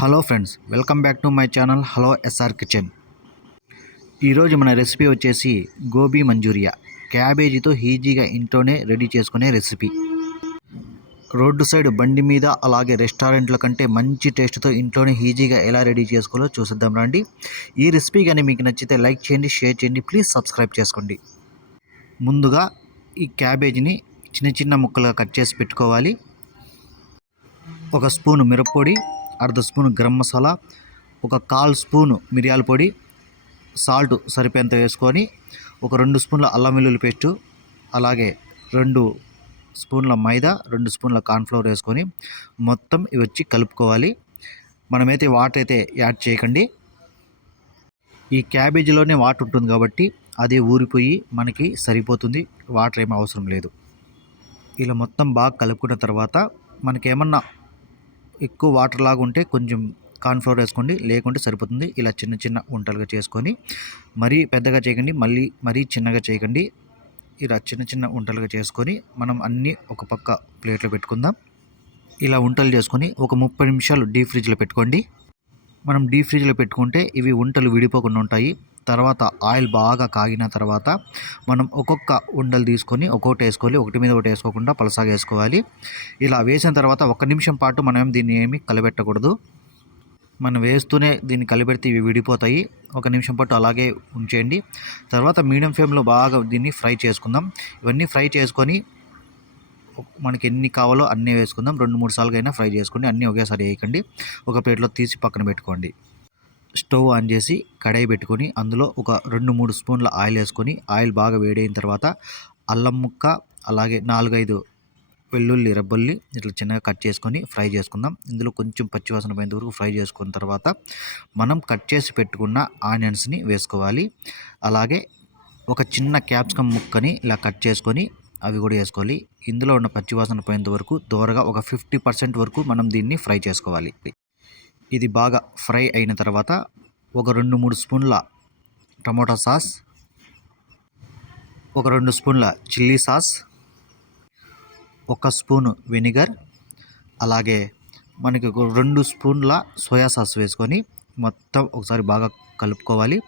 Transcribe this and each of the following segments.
Hello friends welcome back to my channel hello SR kitchen. ఈరోజు మన recipe వచ్చేసి gobi Manchuria క్యాబేజీతో ఈజీగా ఇంట్లోనే రెడీ చేసుకునే రెసిపీ. రోడ్డు సైడ్ బండి మీద అలాగే రెస్టారెంట్ల కంటే మంచి టేస్ట్తో ఇంట్లోనే ఈజీగా ఎలా రెడీ చేసుకోవాలో చూసిద్దాం రండి. ఈ రెసిపీ కానీ మీకు నచ్చితే లైక్ చేయండి షేర్ చేయండి ప్లీజ్ సబ్స్క్రైబ్ చేసుకోండి. ముందుగా ఈ క్యాబేజీని చిన్న చిన్న ముక్కలుగా కట్ చేసి పెట్టుకోవాలి. ఒక స్పూను మిరప్పొడి అర్ధ స్పూన్ గరం మసాలా ఒక కాల్ స్పూను మిరియాల పొడి సాల్ట్ సరిపోయేంత వేసుకొని ఒక రెండు స్పూన్ల అల్లం వెల్లుల్లి పేస్టు అలాగే రెండు స్పూన్ల మైదా రెండు స్పూన్ల కార్న్ఫ్లవర్ వేసుకొని మొత్తం ఇవి వచ్చి కలుపుకోవాలి. మనమైతే వాటర్ అయితే యాడ్ చేయకండి. ఈ క్యాబేజీలోనే వాటర్ ఉంటుంది కాబట్టి అదే ఊరిపోయి మనకి సరిపోతుంది. వాటర్ ఏమీ అవసరం లేదు. ఇలా మొత్తం బాగా కలుపుకున్న తర్వాత మనకేమన్నా ఎక్కువ వాటర్ లాగా ఉంటే కొంచెం కార్న్ఫ్లోర్ వేసుకోండి లేకుంటే సరిపోతుంది. ఇలా చిన్న చిన్న వంటలుగా చేసుకొని మరీ పెద్దగా చేయకండి మళ్ళీ మరీ చిన్నగా చేయకండి. ఇలా చిన్న చిన్న వంటలుగా చేసుకొని మనం అన్నీ ఒక పక్క ప్లేట్లో పెట్టుకుందాం. ఇలా వంటలు చేసుకొని ఒక ముప్పై నిమిషాలు డీప్ ఫ్రిడ్జ్లో పెట్టుకోండి. మనం డీప్ ఫ్రిడ్జ్లో పెట్టుకుంటే ఇవి వంటలు విడిపోకుండా ఉంటాయి. తర్వాత ఆయిల్ బాగా కాగిన తర్వాత మనం ఒక్కొక్క ఉండలు తీసుకొని ఒక్కొక్కటి వేసుకోవాలి ఒకటి మీద ఒకటి వేసుకోకుండా పలసాగా వేసుకోవాలి. ఇలా వేసిన తర్వాత ఒక నిమిషం పాటు మనం దీన్ని ఏమి కలబెట్టకూడదు. మనం వేస్తూనే దీన్ని కలిపెడితే ఇవి విడిపోతాయి. ఒక నిమిషం పాటు అలాగే ఉంచేయండి. తర్వాత మీడియం ఫ్లేమ్లో బాగా దీన్ని ఫ్రై చేసుకుందాం. ఇవన్నీ ఫ్రై చేసుకొని మనకి ఎన్ని కావాలో అన్నీ వేసుకుందాం. రెండు మూడు సార్లుగా అయినా ఫ్రై చేసుకోండి అన్నీ ఒకేసారి వేయకండి. ఒక ప్లేట్లో తీసి పక్కన పెట్టుకోండి. స్టవ్ ఆన్ చేసి కడాయి పెట్టుకొని అందులో ఒక రెండు మూడు స్పూన్ల ఆయిల్ వేసుకొని ఆయిల్ బాగా వేడైన తర్వాత అల్లం ముక్క అలాగే నాలుగైదు వెల్లుల్లి రెబ్బల్ని ఇట్లా చిన్నగా కట్ చేసుకొని ఫ్రై చేసుకుందాం. ఇందులో కొంచెం పచ్చివాసన పోయేంత వరకు ఫ్రై చేసుకున్న తర్వాత మనం కట్ చేసి పెట్టుకున్న ఆనియన్స్ని వేసుకోవాలి. అలాగే ఒక చిన్న క్యాప్సికమ్ ముక్కని ఇలా కట్ చేసుకొని అవి కూడా వేసుకోవాలి. ఇందులో ఉన్న పచ్చివాసన పోయేంత వరకు దూరగా ఒక ఫిఫ్టీ పర్సెంట్ వరకు మనం దీన్ని ఫ్రై చేసుకోవాలి. ఇది బాగా ఫ్రై అయిన తర్వాత ఒక రెండు మూడు స్పూన్ల టమోటా సాస్ ఒక రెండు స్పూన్ల చిల్లీ సాస్ ఒక స్పూను వెనిగర్ అలాగే మనకి రెండు స్పూన్ల సోయా సాస్ వేసుకొని మొత్తం ఒకసారి బాగా కలుపుకోవాలి.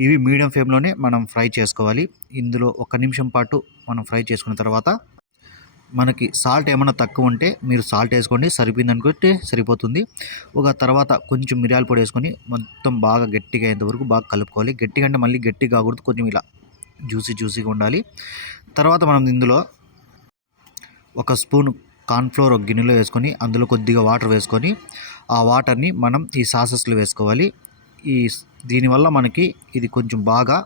ఇవి మీడియం ఫ్లేమ్లోనే మనం ఫ్రై చేసుకోవాలి. ఇందులో ఒక నిమిషం పాటు మనం ఫ్రై చేసుకున్న తర్వాత మనకి సాల్ట్ ఏమైనా తక్కువ ఉంటే మీరు సాల్ట్ వేసుకోండి. సరిపోయింది అనుకుంటే సరిపోతుంది. ఒక తర్వాత కొంచెం మిరియాల పొడి వేసుకొని మొత్తం బాగా గట్టిగా అయ్యేంతవరకు బాగా కలుపుకోవాలి. గట్టిగా అంటే మళ్ళీ గట్టిగా కాకూడదు. కొంచెం ఇలా జ్యూసీ జ్యూసీగా ఉండాలి. తర్వాత మనం ఇందులో ఒక స్పూన్ కార్న్ఫ్లోర్ ఒక గిన్నెలో వేసుకొని అందులో కొద్దిగా వాటర్ వేసుకొని ఆ వాటర్ని మనం ఈ సాసెస్లో వేసుకోవాలి. ఈ దీనివల్ల మనకి ఇది కొంచెం బాగా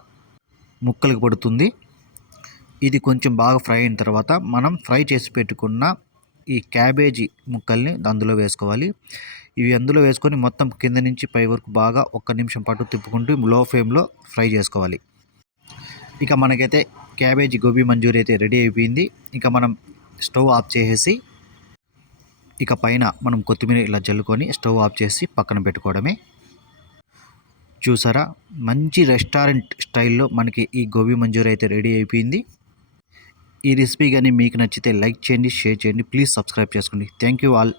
ముక్కలకు పడుతుంది. ఇది కొంచెం బాగా ఫ్రై అయిన తర్వాత మనం ఫ్రై చేసి పెట్టుకున్న ఈ క్యాబేజీ ముక్కల్ని అందులో వేసుకోవాలి. ఇవి అందులో వేసుకొని మొత్తం కింద నుంచి పై వరకు బాగా ఒక్క నిమిషం పాటు తిప్పుకుంటూ లో ఫ్లేమ్లో ఫ్రై చేసుకోవాలి. ఇక మనకైతే క్యాబేజీ గోబీ మంజూరి అయితే రెడీ అయిపోయింది. ఇక మనం స్టవ్ ఆఫ్ చేసేసి ఇక పైన మనం కొత్తిమీర ఇలా జల్లుకొని స్టవ్ ఆఫ్ చేసి పక్కన పెట్టుకోవడమే. చూసారా? మంచి రెస్టారెంట్ స్టైల్లో మనకి ఈ గోబీ మంజూరి అయితే రెడీ అయిపోయింది. ఈ రెసిపీ కానీ మీకు నచ్చితే లైక్ చేయండి షేర్ చేయండి ప్లీజ్ సబ్స్క్రైబ్ చేసుకోండి. Thank you all